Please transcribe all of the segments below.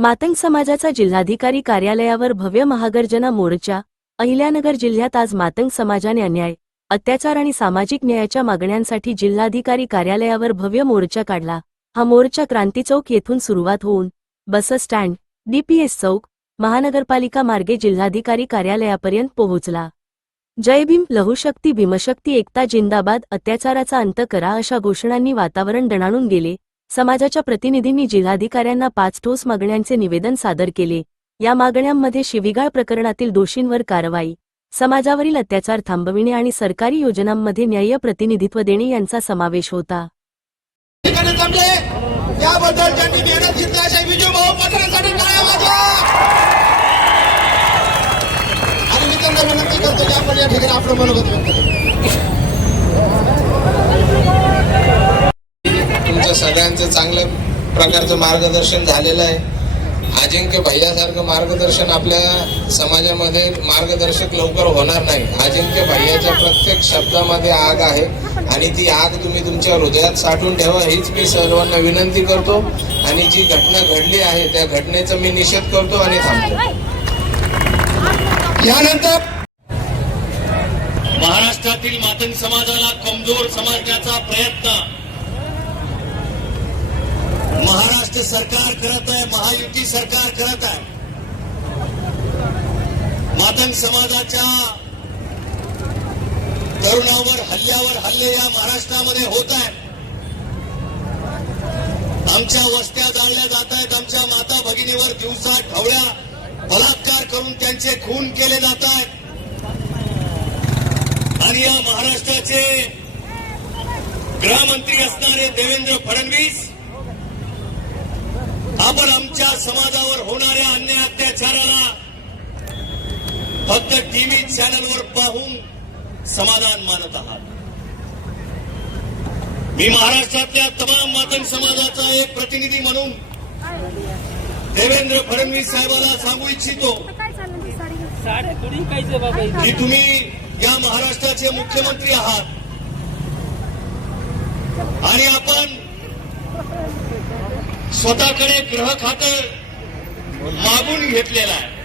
मातंग समाजाचा जिल्हाधिकारी कार्यालयावर भव्य महागर्जना मोर्चा अहिल्यानगर जिल्ह्यात आज मातंग समाजाने अन्याय अत्याचार आणि सामाजिक न्यायाच्या मागण्यांसाठी जिल्हाधिकारी कार्यालयावर भव्य मोर्चा काढला. हा मोर्चा क्रांती चौक येथून सुरुवात होऊन बस स्टँड डीपीएस चौक महानगरपालिका मार्गे जिल्हाधिकारी कार्यालयापर्यंत पोहोचला. जय भीम लहुशक्ती भीमशक्ती एकता जिंदाबाद अत्याचाराचा अंत करा अशा घोषणांनी वातावरण दणाणून गेले. समाजाच्या प्रतिनिधींनी जिल्हाधिकाऱ्यांना पाच ठोस मागण्यांचे निवेदन सादर केले. या मागण्यांमध्ये शिवीगाळ प्रकरणातील दोषींवर कारवाई समाजावरील अत्याचार थांबविणे आणि सरकारी योजनांमध्ये न्याय्य प्रतिनिधित्व देणे यांचा समावेश होता. ठिकाणी मेहनत घेतली अशा विजय भाऊ टाळ्या वाजवा आणि मी त्यांना विनंती करतो की आपण या ठिकाणी आपलं मनोगत व्यक्त तुमचं सगळ्यांचं चांगल्या प्रकारचं मार्गदर्शन झालेलं आहे. अजिंक्य भैयासारखं मार्गदर्शन आपल्या समाजामध्ये मार्गदर्शक लवकर होणार नाही. अजिंक्य भैयाच्या प्रत्येक शब्दामध्ये आग आहे आणि ती आग तुम्ही तुमच्या हृदयात साठवून ठेवा हीच मी सर्वांना विनंती करतो. आणि जी घटना घडली आहे त्या घटनेचा मी निषेध करतो आणि थांबतो. यानंतर महाराष्ट्रातील मातंग समाजाला कमजोर समजण्याचा प्रयत्न महाराष्ट्र सरकार करत आहे महायुती सरकार करत आहे. मातंग समाजाच्या तरुणावर हल्ल्यावर हल्ले या महाराष्ट्रामध्ये होत आहेत. आमच्या वस्त्या जाळल्या जात आहेत आमच्या माता भगिनीवर दिवसा ठवळ्या बलात्कार करून त्यांचे खून केले जात आहेत. आणि या महाराष्ट्राचे गृहमंत्री असणारे देवेंद्र फडणवीस आपण आमच्या समाजावर होणाऱ्या अन्याय अत्याचाराला फक्त टीव्ही चॅनलवर पाहून समाधान मानत आहात. मी महाराष्ट्रातल्या तमाम मातंग समाजाचा एक प्रतिनिधी म्हणून देवेंद्र फडणवीस साहेबाला सांगू इच्छितो. की तुम्ही या महाराष्ट्राचे मुख्यमंत्री आहात. आणि आपण स्वतःकडे ग्रह खातं मागून घेतलेलं आहे.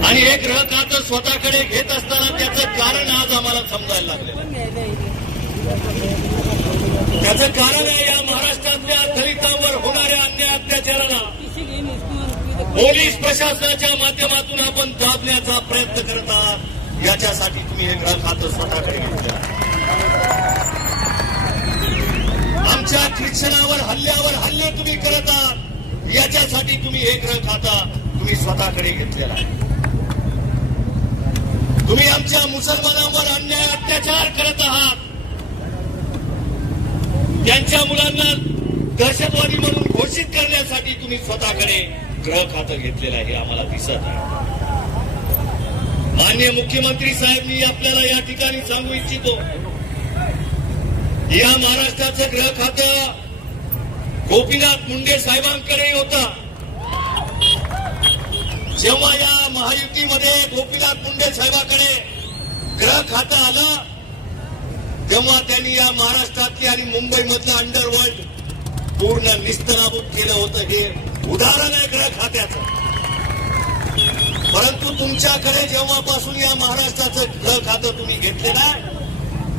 आणि हे ग्रह खातं स्वतःकडे घेत असताना त्याचं कारण आज आम्हाला समजायला लागलं त्याचं कारण आहे या महाराष्ट्रातल्या दलितांवर होणाऱ्या अन्याय अत्याचाराला. पोलीस प्रशासनाच्या माध्यमातून आपण दाबण्याचा प्रयत्न करत आहात. याच्यासाठी तुम्ही हे ग्रह खातं स्वतःकडे घेतलं आमच्या शिक्षणावर हल्ल्यावर हल्ले तुम्ही करत आहात याच्यासाठी तुम्ही हे ग्रह खाता तुम्ही स्वतःकडे घेतलेला आहे. तुम्ही आमच्या मुसलमानांवर अन्याय अत्याचार करत आहात. त्यांच्या मुलांना दहशतवादी म्हणून घोषित करण्यासाठी तुम्ही स्वतःकडे ग्रह खातं घेतलेलं आहे आम्हाला दिसत आहे. मान्य मुख्यमंत्री साहेब मी आपल्याला या ठिकाणी सांगू इच्छितो. या महाराष्ट्राचं ग्रह खातं गोपीनाथ मुंडे साहेबांकडे होत. जेव्हा या महायुतीमध्ये गोपीनाथ मुंडे साहेबांकडे ग्रह खातं आलं तेव्हा त्यांनी या महाराष्ट्रातली आणि मुंबईमधलं अंडरवर्ल्ड पूर्ण निस्तराभूत केलं होतं. हे उदाहरण आहे ग्रह खात्याचं. परंतु तुमच्याकडे जेव्हापासून या महाराष्ट्राचं ग्रह खातं तुम्ही घेतलेलं आहे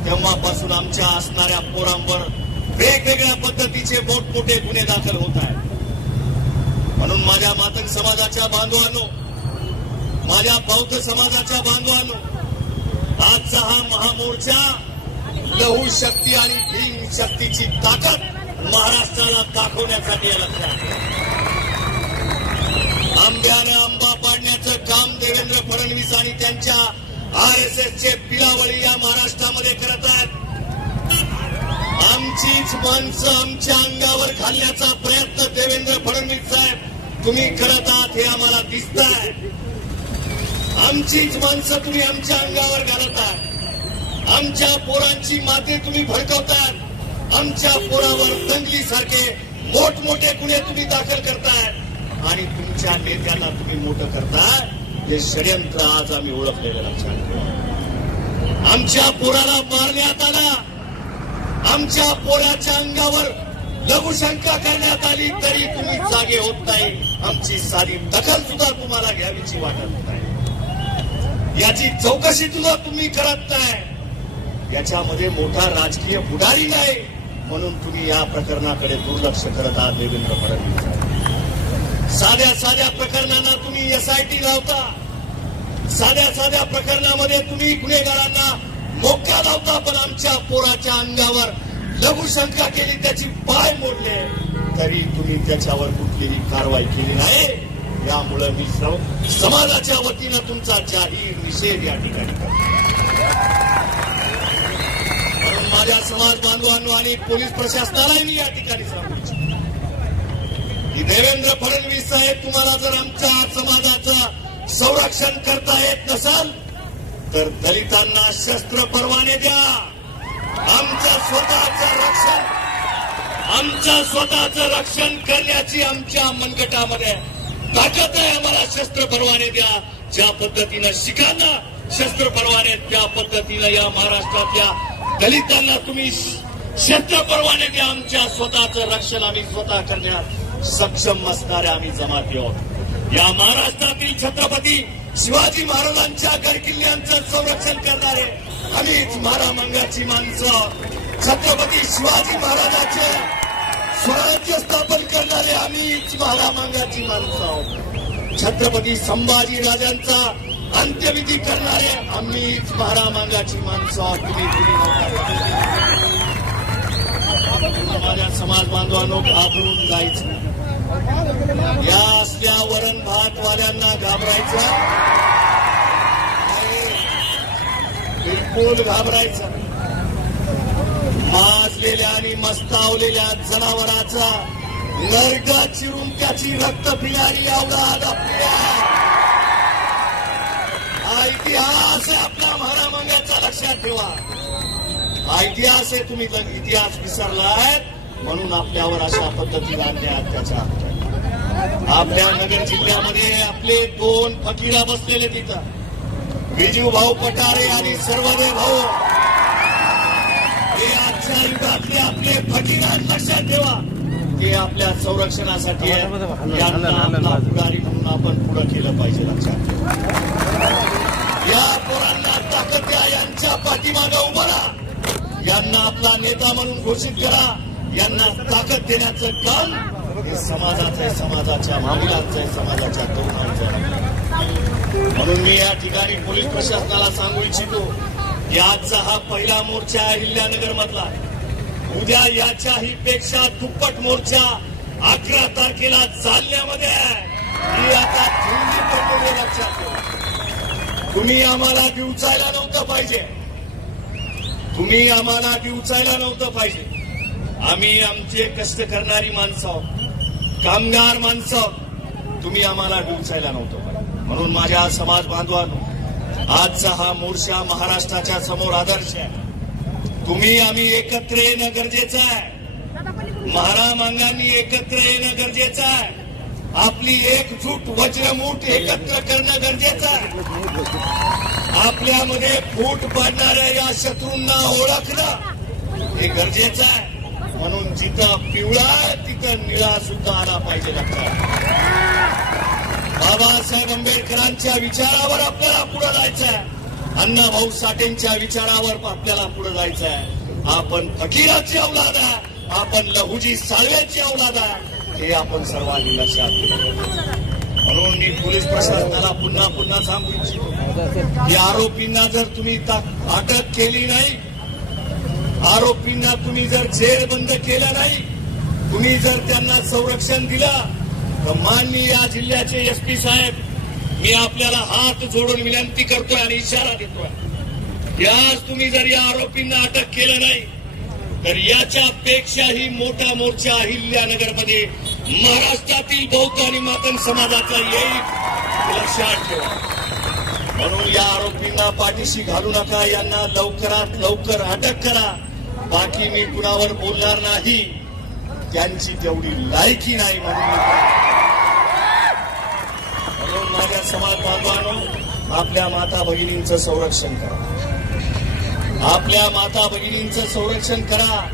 तेव्हापासून आमच्या असणाऱ्या पोरांवर वेगवेगळ्या पद्धतीचे मोठमोठे गुन्हे दाखल होत आहेत. म्हणून माझ्या मातंग समाजाच्या बांधवांनो माझ्या बौद्ध समाजाच्या बांधवांनो आजचा हा महामोर्चा लहू शक्ती आणि भीम शक्तीची ताकद महाराष्ट्राला दाखवण्यासाठी या आंब्यानं आंबा पाडण्याचं काम देवेंद्र फडणवीस आणि त्यांच्या आर एस एस चे पिलावळी या महाराष्ट्रामध्ये करत आहेत. आमचीच माणसं आमच्या अंगावर घालण्याचा प्रयत्न देवेंद्र फडणवीस साहेब तुम्ही करत आहात हे आम्हाला दिसत आहे आमचीच माणसं तुम्ही आमच्या अंगावर घालत आहात. आमच्या पोरांची माते तुम्ही भडकवतात आमच्या पोरावर दंगली सारखे मोठमोठे गुन्हे तुम्ही दाखल करताय. आणि तुमच्या नेत्यांना तुम्ही मोठं करताय. हे षडयंत्र आज आम्ही ओळखलेलं लक्षात आमच्या पोराला मारण्यात आला. आमच्या पोराच्या अंगावर लघुशंका करण्यात आली तरी तुम्ही जागे होत नाही. आमची सारी दखल सुद्धा तुम्हाला घ्यावीची वाटत नाही. याची चौकशी सुद्धा तुम्ही करत नाही. याच्यामध्ये मोठा राजकीय पुढारी नाही. म्हणून तुम्ही या प्रकरणाकडे दुर्लक्ष करत आहात देवेंद्र फडणवीस. साध्या साध्या प्रकरणांना तुम्ही एसआयटी लावता. साध्या साध्या प्रकरणामध्ये तुम्ही गुन्हेगारांना मोक्या लावता पण आमच्या पोराच्या अंगावर लघुशंका केली त्याची पाय मोडले. तरी तुम्ही त्याच्यावर कुठलीही कारवाई केली नाही. यामुळे मी समाजाच्या वतीनं तुमचा जाहीर निषेध या ठिकाणी करतो. माझ्या समाज बांधवांनो आणि पोलीस प्रशासनालाही मी या ठिकाणी सांगू इच्छितो. की देवेंद्र फडणवीस साहेब तुम्हाला जर आमच्या समाजाचं संरक्षण करता येत नसाल तर दलितांना शस्त्र परवाने द्या. आमचं स्वतःचं रक्षण आमचं स्वतःचं रक्षण करण्याची आमच्या मनगटामध्ये ताकद आहे. आम्हाला शस्त्र परवाने द्या. ज्या पद्धतीनं शिखांना शस्त्र परवाने त्या पद्धतीनं या महाराष्ट्रातल्या दलितांना तुम्ही शस्त्र परवाने द्या. आमच्या स्वतःचं रक्षण आम्ही स्वतः करण्यात सक्षम असणाऱ्या आम्ही जमाती आहोत. या महाराष्ट्रातील छत्रपती शिवाजी महाराजांच्या गडकिल्ल्यांचं संरक्षण करणारे आम्हीच महारामंगाची माणसं छत्रपती शिवाजी महाराजांचे स्वराज्य स्थापन करणारे आम्हीच महारामांगाची माणसं. आहोत छत्रपती संभाजी राजांचा अंत्यविधी करणारे आम्हीच महारामांगाची माणसं आहोत तुम्ही माझ्या समाज बांधवांनो घाबरून जायचं या वरण भातवाल्यांना घाबरायचं नाही. बिलकुल घाबरायचं. माजलेल्या आणि मस्तावलेल्या जनावराचा नरगा चिरून त्याची रक्त पिणारी अवलाद आपल्या हा इतिहास आहे आपला महारामंगाचा लक्षात ठेवा. हा इतिहास आहे तुम्ही जर इतिहास विसरलाय म्हणून आपल्यावर अशा पद्धतीने अन्याय अत्याचार आपल्या नगर जिल्ह्यामध्ये आपले दोन फकीरा बसलेले तिथं. विजू भाऊ पटारे आणि सर्वदेव भाऊ. हे आजच्या युगातले आपले फकीरान लक्षात ठेवा. ते आपल्या संरक्षणासाठी. यांना पुढारी म्हणून आपण पुढे केलं पाहिजे लक्षात ठेवा. या पोरांना ताकद द्या यांच्या पाठीमागे उभं राहा. यांना आपला नेता म्हणून घोषित करा. यांना ताकद देण्याचं काम हे समाजाचं आहे समाजाच्या महिलांचं आहे समाजाच्या तरुणांचं आहे म्हणून मी या ठिकाणी पोलीस प्रशासनाला सांगू इच्छितो की आजचा हा पहिला मोर्चा आहे अहिल्यानगर मधला उद्या याच्याही पेक्षा दुप्पट मोर्चा अकरा तारखेला चालण्यामध्ये आहे. आता लक्षात ठेवा. तुम्ही आम्हाला दिवचायला नव्हतं पाहिजे. तुम्ही आम्हाला दिवचायला नव्हतं पाहिजे. आम्ही आमचे कष्ट करणारी माणसं आहोत. कामगार माणसं तुम्ही आम्हाला दिवचायला नव्हतं म्हणून माझ्या समाज बांधवांनो आजचा हा मोर्चा महाराष्ट्राच्या समोर आदर्श आहे. तुम्ही आम्ही एकत्र येणं गरजेचं आहे. महारामांगांनी एकत्र येणं गरजेचं आहे. आपली एकजूट वज्रमूठ एकत्र करणं गरजेचं आहे. आपल्यामध्ये फूट पाडणाऱ्या या शत्रूंना ओळखणं हे गरजेचं आहे. म्हणून जिथं पिवळा तिथं निळा सुद्धा आला पाहिजे लक्षात. बाबासाहेब आंबेडकरांच्या विचारावर आपल्याला पुढे जायचंय. अण्णा भाऊ साठेंच्या विचारावर आपल्याला पुढे जायचंय. आपण फकीराची अवलाद आहे आपण लहुजी साळव्याची अवलाद आहे हे आपण सर्वांनी लक्षात म्हणून मी पोलीस प्रशासनाला पुन्हा पुन्हा सांगू इच्छितो. की आरोपींना जर तुम्ही अटक केली नाही आरोपींना तुम्ही जर जेल बंद केलं नाही तुम्ही जर त्यांना संरक्षण दिलं तर माननीय या जिल्ह्याचे एस पी साहेब मी आपल्याला हात जोडून विनंती करतोय आणि इशारा देतोय. आज तुम्ही जर या आरोपींना अटक केलं नाही तर याच्यापेक्षाही मोठा मोर्चा अहिल्यानगरमध्ये महाराष्ट्रातील बौद्ध आणि मातन समाजाचा येईल लक्षात ठेवा. म्हणून या आरोपींना पाठीशी घालू नका यांना लवकरात लवकर अटक करा. बाकी मी कुणावर बोलणार नाही. त्यांची तेवढी लायकी नाही म्हणून म्हणून माझ्या समाज बांधवांनो आपल्या माता भगिनींचं संरक्षण करा. आपल्या माता भगिनींचं संरक्षण करा.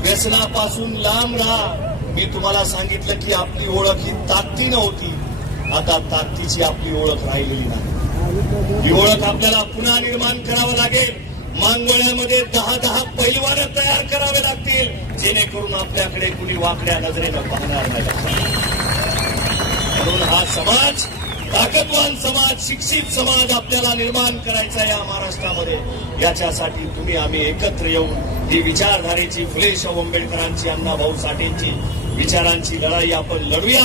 व्यसनापासून लांब राहा. मी तुम्हाला सांगितलं की आपली ओळख ही ताकदी नव्हती आता ताकदीची आपली ओळख राहिलेली नाही. ही ओळख आपल्याला पुन्हा निर्माण करावं लागेल. मांगोळ्यामध्ये दहा दहा पैलवान तयार करावे लागतील. जेणेकरून आपल्याकडे कुणी वाकड्या नजरेनं पाहणार नाही. म्हणून हा समाज ताकदवान समाज शिक्षित समाज आपल्याला निर्माण करायचा या महाराष्ट्रामध्ये. याच्यासाठी तुम्ही आम्ही एकत्र येऊन ही विचारधारेची फुले शाहू आंबेडकरांची अण्णाभाऊ साठेंची विचारांची लढाई आपण लढूया.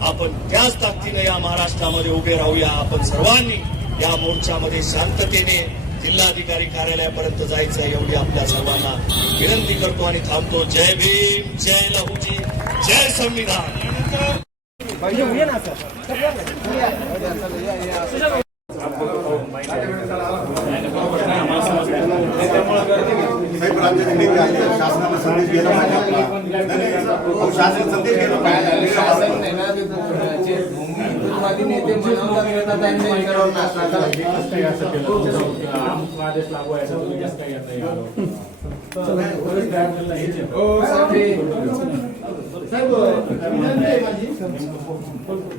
आपण त्याच ताकदीनं या महाराष्ट्रामध्ये उभे राहूया. आपण सर्वांनी या मोर्चामध्ये शांततेने जिल्हाधिकारी कार्यालयापर्यंत जायचं एवढी आपल्या सर्वांना विनंती करतो आणि थांबतो. जय भीम जय लहूजी जय संविधान. शासनाला संदेश गेला पाहिजे शासन संदेश गेला पाहिजे. शासन नाही ना, ते जे हिंदुत्ववादी नेते मनवतात त्यांना विचारावर. आदेश लागू आहे तुम्ही कसं काय येत नाही.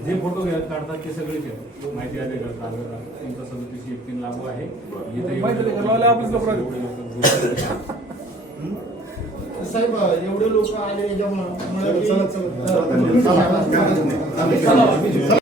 जे फोटो काढतात ते सगळे माहिती सदतीस एक तीन लागू आहे. इथे साहेब एवढे लोक आले याच्यामुळे